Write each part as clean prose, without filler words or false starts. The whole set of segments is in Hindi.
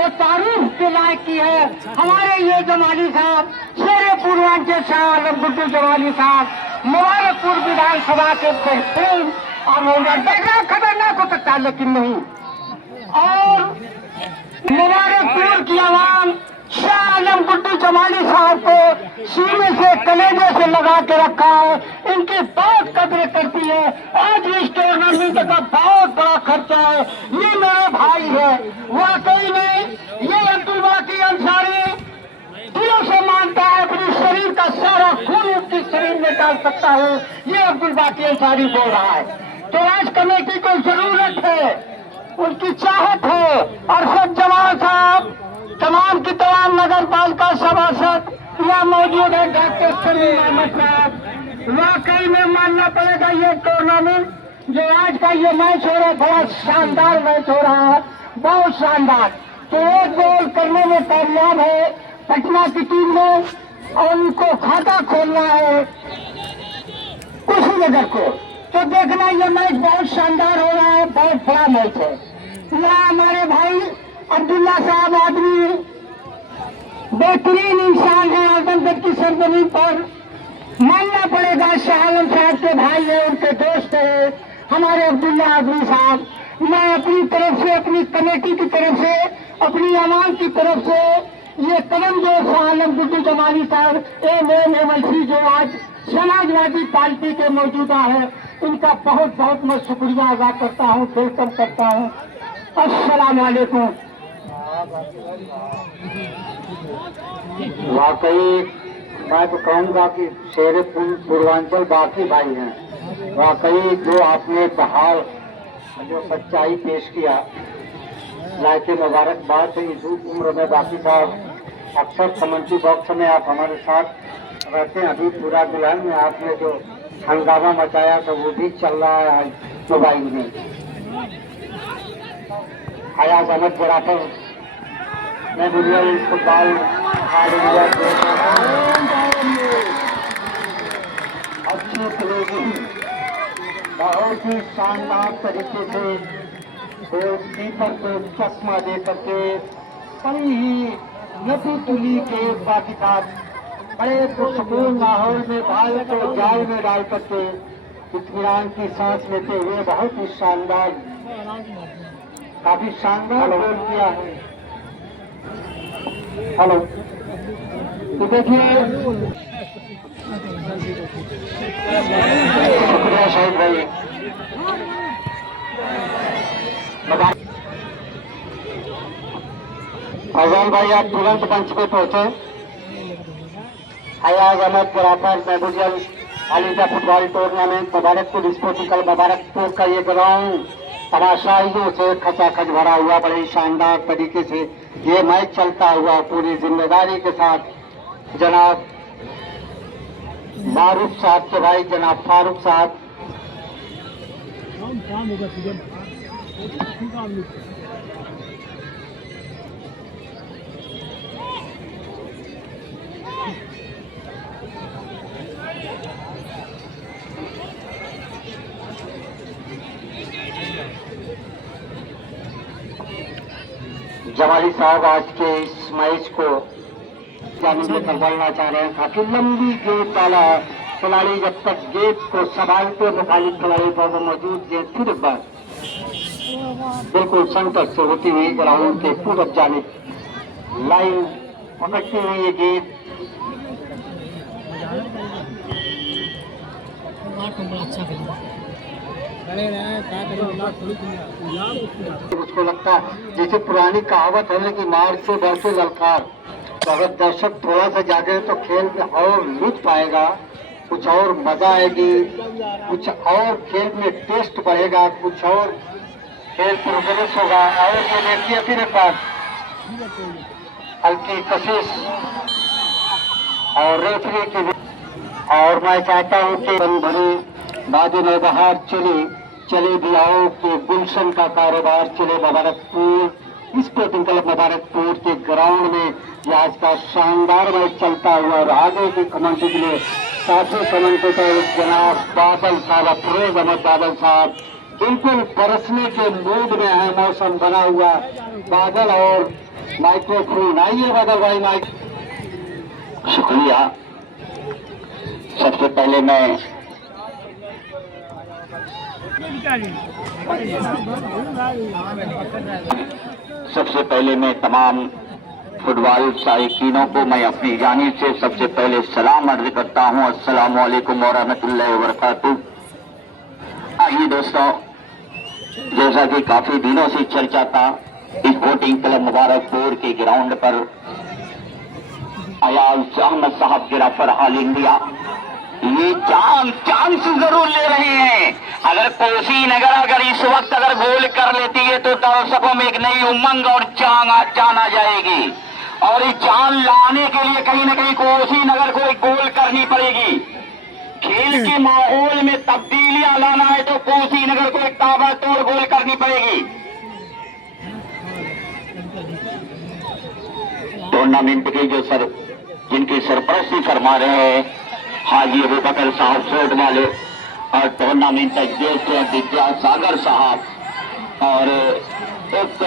वो तारीफ के लायक की है। हमारे ये जमाली साहब, शेरे पूर्वांचल शाह आलम गुड्डू जमाली साहब, मुबारकपुर विधानसभा के बेहतरीन और देखना खतरनाक हो सकता है लेकिन नहीं। और मुबारकपुर की आवाम शाह आलम गुड्डू जमाली साहब को सीने से कलेजे से लगा के रखा है। इनकी बहुत कदर करती है। आज इस टूर्नामेंट का बहुत बड़ा खर्चा है। ये मेरे भाई है, वाकई में ये अब्दुल बाकी अंसारी दिलों से मानता है, अपने शरीर का सारा खून उसके शरीर में डाल सकता है। ये अब्दुल बाकी अंसारी बोल रहा है। तो आज कमेटी को जरूरत है, उनकी चाहत है। अरशद जमाल साहब, तमाम की तमाम नगर पालिका सभासद यहाँ मौजूद है, डॉक्टर सलीम अहमद साहब। वाकई में मानना पड़ेगा ये टूर्नामेंट जो आज का ये मैच हो रहा है बड़ा शानदार मैच हो रहा है, बहुत शानदार। तो एक गोल करने में कामयाब है पटना की टीम ने और उनको खाता खोलना है कुशीनगर को। तो देखना ये मैच बहुत शानदार हो रहा है, बहुत बड़ा मैच है। यहाँ हमारे भाई अब्दुल्ला साहब आदमी बेहतरीन इंसान है। आजमगढ़ की सरजमीन पर मानना पड़ेगा शाह आलम साहब के भाई है, उनके दोस्त है हमारे अब्दुल्ला आदमी साहब। मैं अपनी तरफ से, अपनी कमेटी की तरफ से, अपनी आवाम की तरफ से ये कदम जो शाह आलम गुड्डू जमाली साहब MNMLC जो आज समाजवादी पार्टी के मौजूदा है, इनका बहुत बहुत मैं शुक्रिया अदा करता हूँ, वेलकम करता हूँ। अस्सलाम वालेकुम। वाकई मैं तो कहूँगा कि शेरे पूर्वांचल बाकी भाई हैं। वाकई जो आपने बहाल जो सच्चाई पेश किया, लाइक मुबारकबाद है। इस उम्र में बाकी साहब अक्सर कमेंट्री बॉक्स में आप हमारे साथ रहते हैं। अभी पूरा दुल्हन में आपने जो हंगामा मचाया था वो भी चल रहा है मोबाइल में। अयाज अहमद जराफर मेमोरियल फुटबॉल अच्छे प्लेइंग बहुत ही शानदार तरीके से कीपर को चकमा दे करके बड़ी ही नदी तुली के बाकी साथ बड़े पुरसकून माहौल में भाई को जाल में डाल करके इत्मीनान की सांस लेते हुए बहुत ही शानदार, काफी शानदार गोल किया है। हेलो, तो देखिए शुक्रिया शाहिद भाई। अजहर भाई आप तुरंत मंच पे पहुंचे। अयाज अहमद जराफर मेमोरियल आलिजा football tournament Mubarakpur sporting club Mubarakpur का ये ग्राउंड तमाशाइयों से खचाखच भरा हुआ, बड़े शानदार तरीके से ये मैच चलता हुआ पूरी जिम्मेदारी के साथ जनाब मारूफ साहब के भाई जनाब फारूक साहब जमाली साहब आज के इस मैच को जाने में संभालना चाह रहे हैं। काफी लंबी गेंद डाला खिलाड़ी, जब तक गेंद को संभालते मुखालिफ खिलाड़ी पर मौजूद गेंद फिर एक बार बिल्कुल संकट से होती हुई ग्राउंड के पूरब जानिब लाइन पकड़ते हुए ये गेंद उसको लगता है जैसे पुरानी कहावत है कि मार से डर से ललकार। तो अगर दर्शक थोड़ा सा जागे तो खेल में और लुत्फ आएगा, कुछ और मजा आएगी, कुछ और खेल में टेस्ट बढ़ेगा, कुछ और खेल प्रोग्रेस होगा। और ये देखिए फिर एक बार हल्की कशिश और रेफरी की, और मैं चाहता हूँ कि भरी बाजू में बाहर चले भी आओ कि गुलशन का कारोबार चले मुबारकपुर स्पोर्टिंग क्लब मुबारकपुर के ग्राउंड में। ये आज का शानदार मैच चलता हुआ और आगे की कमेंट्री के लिए साथी कमेंटेटर जनाब बादल साहब, अफरोज अहमद बादल साहब, बिल्कुल बरसने के मूड में है, मौसम बना हुआ बादल और माइक्रोफोन। आइए बादल भाई माइक। शुक्रिया। सबसे पहले मैं तमाम फुटबॉल शायकीनों को मैं अपनी जानिब से सबसे पहले सलाम अर्ज करता हूं। अस्सलाम वालेकुम व रहमतुल्लाहि व बरकातुहू। आइए दोस्तों, जैसा कि काफी दिनों से चर्चा था, स्पोर्टिंग क्लब मुबारकपुर के ग्राउंड पर अयाज अहमद साहब गिरफ्तार ऑल इंडिया ये चांस जरूर ले रहे हैं। अगर कोसी नगर अगर इस वक्त अगर गोल कर लेती है तो दर्शकों में एक नई उमंग और जान आ जाएगी, और इस जान लाने के लिए कहीं न कहीं कोसी नगर को एक गोल करनी पड़ेगी। खेल के माहौल में तब्दीलियां लाना है तो कोसी नगर को एक ताबड़तोड़ गोल करनी पड़ेगी। टूर्नामेंट के जिनकी सरपरस्ती फरमा रहे हैं हाजी अबू बकर साहब सोट वाले, और टूर्नामेंट अध्यक्ष विद्यासागर साहब, और एक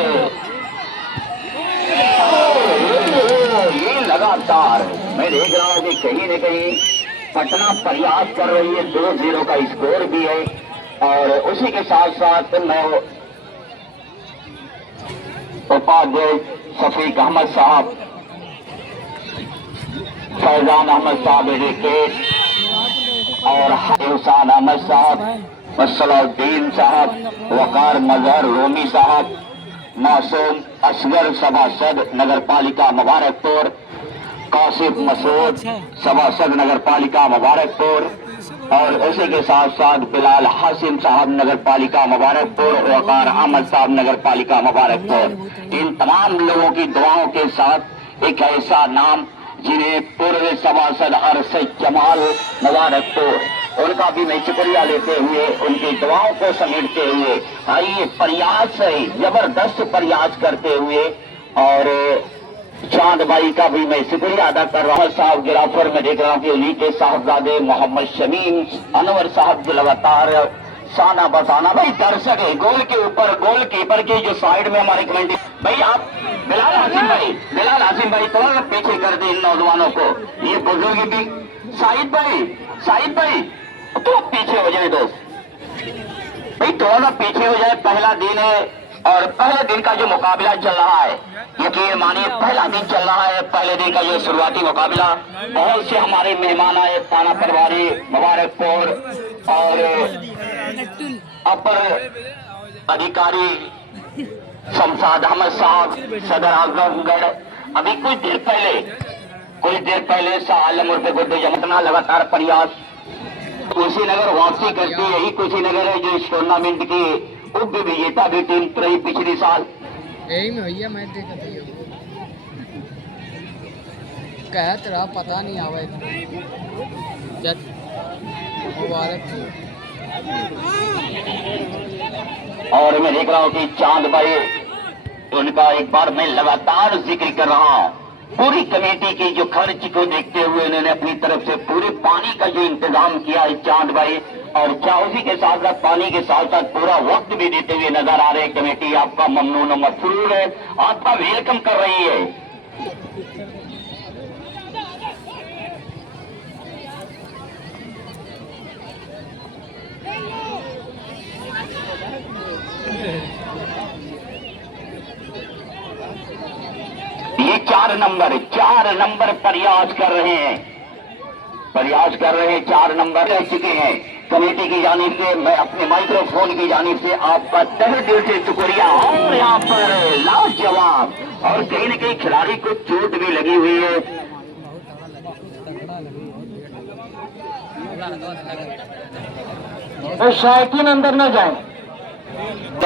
ये लगातार मैं देख रहा हूं कि कहीं न कहीं पटना प्रयास कर रही है, 2-0 का स्कोर भी है। और उसी के साथ साथ मैं उपाध्यक्ष शफीक अहमद साहब, फैजान अहमद साहब विकेट, और हसान अहमद साहब, सलाउद्दीन साहब, वकार मजहर रोमी साहब, मासूम असगर सभासद नगर पालिका मुबारकपुर, कासिफ मसूद सभासद नगर पालिका मुबारकपुर, और उसी के साथ साथ बिलाल हासिम साहब नगर पालिका मुबारकपुर, वकार अहमद साहब नगर पालिका मुबारकपुर। इन तमाम लोगों की दुआओं के साथ एक ऐसा नाम जिन्हें पूर्व सभासद अरशद जमाल मुबारकपुर, उनका भी मैं शुक्रिया लेते हुए उनकी दुआओं को समेटते हुए आइए प्रयास है, जबरदस्त प्रयास करते हुए, और चांद भाई का भी मैं शुक्रिया अदा कर रहा हूं। साहब गिराफर में देख रहा हूँ कि उन्हीं के साहबजादे मोहम्मद शमीम अनवर साहब जो लगातार साना बसाना भाई दर्शक है गोल के ऊपर, गोल कीपर के जो साइड में हमारे कमेंटी भाई आप बिलाल हासिम भाई थोड़ा पीछे कर दे इन नौजवानों को। ये बुजुर्ग भी शाहिद भाई तो पीछे हो जाए दोस्त भाई, थोड़ा पीछे हो जाए। पहला दिन है और पहले दिन का जो मुकाबला चल रहा है, यकीन मानिए पहला दिन चल रहा है। पहले दिन का जो शुरुआती मुकाबला, बहुत से हमारे मेहमान आए, थाना प्रभारी मुबारकपुर और अपर अधिकारी शमशाद अहमद साहब सदर आजमगढ़। अभी कुछ देर पहले शाह आलम उर्फ गुड्डू जमतना लगातार प्रयास कुशीनगर वापसी करती, यही कुशीनगर है जो इस टूर्नामेंट की उप विजेता भी टीम रही पिछले साल। यही में भैया मैं देखा था कहत रहा पता नहीं आवे मुबारक। और मैं देख रहा हूँ कि चांद भाई, उनका एक बार मैं लगातार जिक्र कर रहा हूँ। पूरी कमेटी की जो खर्च को देखते हुए उन्होंने अपनी तरफ से पूरे पानी का जो इंतजाम किया है चांद भाई, और उसी के साथ साथ पानी के साथ साथ पूरा वक्त भी देते हुए नजर आ रहे। कमेटी आपका ममनून और मसरूर है, आपका वेलकम कर रही है। ये 4 नंबर प्रयास कर रहे हैं 4 नंबर रह चुके हैं। कमेटी की जानिब से मैं अपने माइक्रोफोन की जानिब से आपका तहे दिल से शुक्रिया। और यहाँ पर लाजवाब, और कहीं न कहीं खिलाड़ी को चोट भी लगी हुई है। शायकीन अंदर न जाए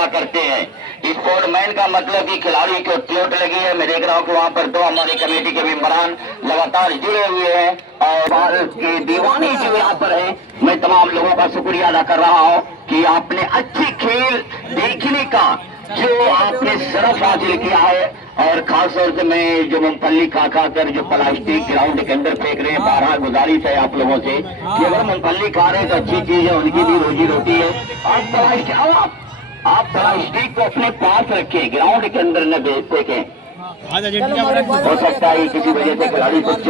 करते हैं। स्पोर्टमैन का मतलब कि खिलाड़ी को चोट लगी है। मैं देख रहा हूँ कि वहाँ पर 2 हमारी कमेटी के मेंबरान लगातार जुड़े हुए हैं, और भारत के दीवाने जो यहाँ पर है, मैं तमाम लोगों का शुक्रिया अदा कर रहा हूँ कि आपने अच्छी खेल देखने का जो आपने शरफ हासिल किया है। और खास तौर से मैं जो मूंगफली खा कर जो प्लास्टिक ग्राउंड के अंदर फेंक रहे हैं, बारह गुजारिश है आप लोगों से कि अगर मूंगफली खा रहे हैं तो अच्छी चीज है, उनकी भी रोजी रोटी है। आप प्लास्टिक को अपने पास रखें, ग्राउंड के अंदर न फेंकें। हो सकता है किसी वजह से खिलाड़ी कुछ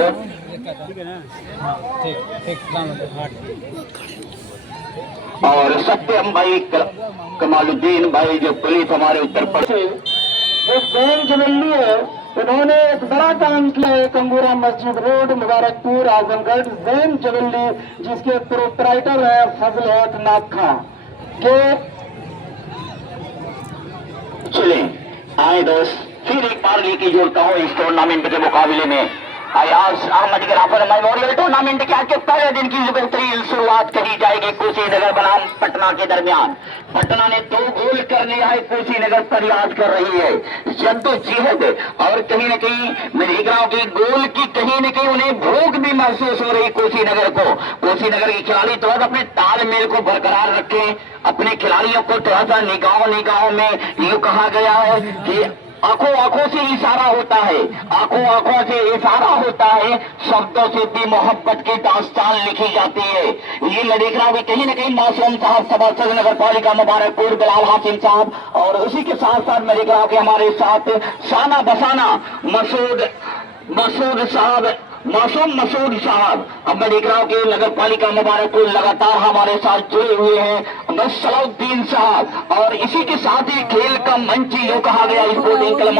और सत्यम भाई कमालुद्दीन भाई जो पुलिस हमारे उत्तर प्रदेश जो जैन जवेली है, उन्होंने एक बड़ा काम किया है। कंगूरा मस्जिद रोड, मुबारकपुर, आजमगढ़, जैन जवेली, जिसके प्रोपराइटर है फजल हक नाखा के। चले आए दोस्त, फिर एक बार लेके जोड़ता हूँ इस टूर्नामेंट के मुकाबले में अयाज अहमद गिराफर मेमोरियल टूर्नामेंट के आज के पहले दिन की बेहतरीन शुरुआत कही जाएगी कुशीनगर बनाम पटना के दरमियान। पटना ने 2 गोल कर लिया है, कुशीनगर फरियाद कर रही है जद्दोजहद और कहीं न कहीं मेरे गांव के गोल की कहीं न कहीं उन्हें भूख भी महसूस हो रही कुशीनगर को। कुशीनगर के खिलाड़ी थोड़ा अपने तालमेल को बरकरार रखें, अपने खिलाड़ियों को थोड़ा सा निगाहों में यूं कहा गया है कि आंखों से इशारा होता है, आंखों से इशारा होता है, शब्दों से भी मोहब्बत की दास्तान लिखी जाती है। ये मैं देख रहा हूँ कहीं न कहीं मासूम साहब सभासद नगर पालिका मुबारकपुर बिलाल हाशिम साहब, और उसी के साथ साथ मैं देख रहा हूँ कि हमारे साथ शाना बसाना मसूद साहब, मासूम मसूद साहब। अब मैं देख रहा हूँ कि नगर पालिका मुबारकपुर लगातार हमारे साथ जुड़े हुए हैं, सलाउद्दीन साहब, और इसी के साथ ही खेल का मंच जो कहा गया स्पोर्टिंग क्लब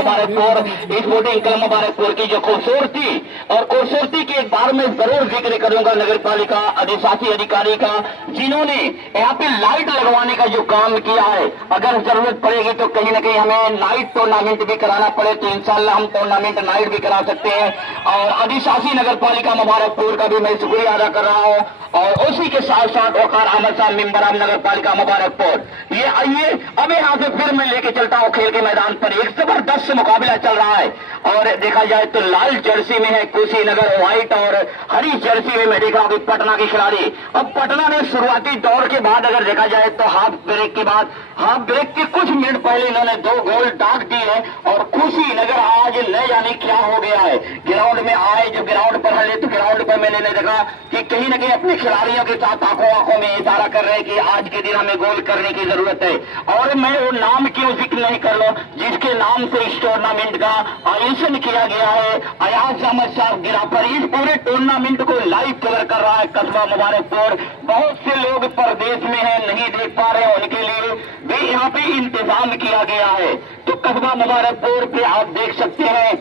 मुबारकपुर की जो खूबसूरती की एक बार मैं जरूर जिक्र करूंगा नगर पालिका अधिशासी अधिकारी का, जिन्होंने यहाँ पे लाइट लगवाने का जो काम किया है। अगर जरूरत पड़ेगी तो कहीं ना कहीं हमें नाइट टूर्नामेंट भी कराना पड़े तो इंशाल्लाह हम टूर्नामेंट नाइट भी करा सकते हैं। और अधिशासी नगर पालिका मुबारकपुर का भी मैं शुक्रिया अदा कर रहा हूँ, और उसी के साथ साथ वकार अहमद साहब मेंबर ऑफ नगर पालिका मुबारकपुर। ये आइए अब यहाँ से फिर मैं लेके चलता हूँ खेल के मैदान पर। एक जबरदस्त मुकाबला चल रहा है, और देखा जाए तो लाल जर्सी में है कुशीनगर, व्हाइट और हरी जर्सी में मैं देख रहा हूँ पटना के खिलाड़ी। अब पटना ने शुरुआती दौर के बाद अगर देखा जाए तो हाफ ब्रेक के कुछ मिनट पहले इन्होंने 2 गोल दाग दिए, और कुशीनगर आज न जाने क्या हो गया है। ग्राउंड में आए, जो ग्राउंड पर हले तो ग्राउंड पर मैंने देखा कि कहीं न कहीं अपने खिलाड़ियों के साथ आंखों में इशारा कर रहे हैं कि आज के दिन हमें गोल करने की जरूरत है। और मैं वो नाम क्यों जिक्र नहीं कर लो जिसके नाम से इस टूर्नामेंट का आयोजन किया गया है, अयाज अहमद साहब गिराफर इस पूरे टूर्नामेंट को लाइव कवर कर रहा है कस्बा मुबारकपुर। बहुत से लोग परदेश में हैं, नहीं देख पा रहे हैं, उनके लिए भी यहाँ पे इंतजाम किया गया है। तो कस्बा मुबारकपुर पे आप देख सकते हैं,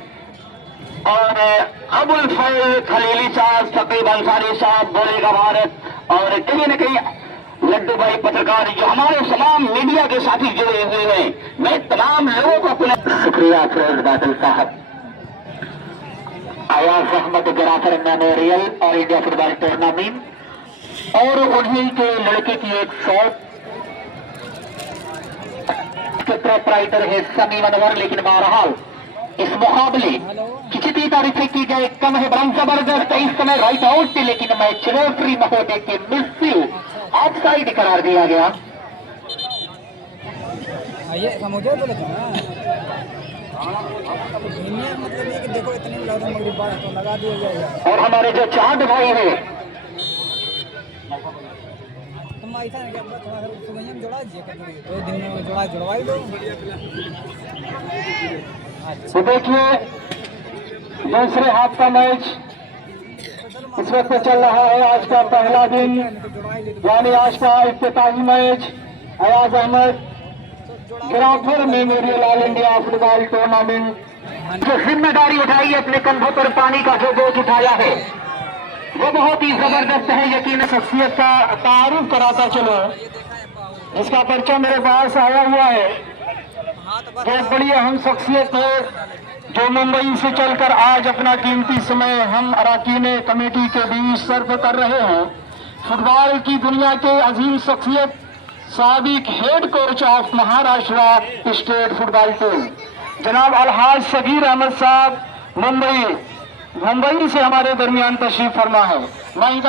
और अबुल फैल खलीली साहब, सकीब अंसारी साहब, बोलेगा भारत, और कहीं न कहीं लड्डू भाई पत्रकार जो हमारे तमाम मीडिया के साथी जुड़े हुए हैं, मैं तमाम लोगों को अपना शुक्रिया फिरोज बादल साहब, अयाज अहमद गिराफर मेमोरियल और इंडिया फुटबॉल टूर्नामेंट, और उन्हीं के लड़के की एक शॉट के प्रोपराइटर है समी मनोहर। लेकिन बहरहाल इस मुकाबले की जितनी तारीफें की जाए कम है, बड़ा जबरदस्त है। इस समय राइट आउट थी, लेकिन मैच रेफरी महोदय के मिसफील्ड ऑफसाइड करार दिया गया। ये समझो तो लेकिन मतलब ये कि देखो इतनी तो लगा दिया जाएगा। और हमारे जो चांद भाई हैं, तुम ऐसा है कि थोड़ा सा सुबह हम जोड़ा दीजिए, 2 दिन में जुड़वाई दो। तो देखिए दूसरे हाफ का मैच इस वक्त चल रहा है। आज का पहला दिन यानी आज का इफ्तिताही match Ayaz Ahmed Girafar memorial all India football tournament. जो जिम्मेदारी उठाई अपने कंधों पर पानी का जो बोझ उठाया है वो बहुत ही जबरदस्त है। यकीन शख्सियत का तारुफ कराता चलो, इसका पर्चा मेरे पास आया हुआ है। बहुत बड़ी अहम शख्सियत है जो मुंबई से चलकर आज अपना कीमती समय हम अरकान कमेटी के बीच सर्व कर रहे हैं। फुटबॉल की दुनिया के अजीम शख्सियत साबिक head coach of Maharashtra state football team जनाब अलहाज सगीर अहमद साहब मुंबई से हमारे दरमियान तशरीफ फरमा है। मैं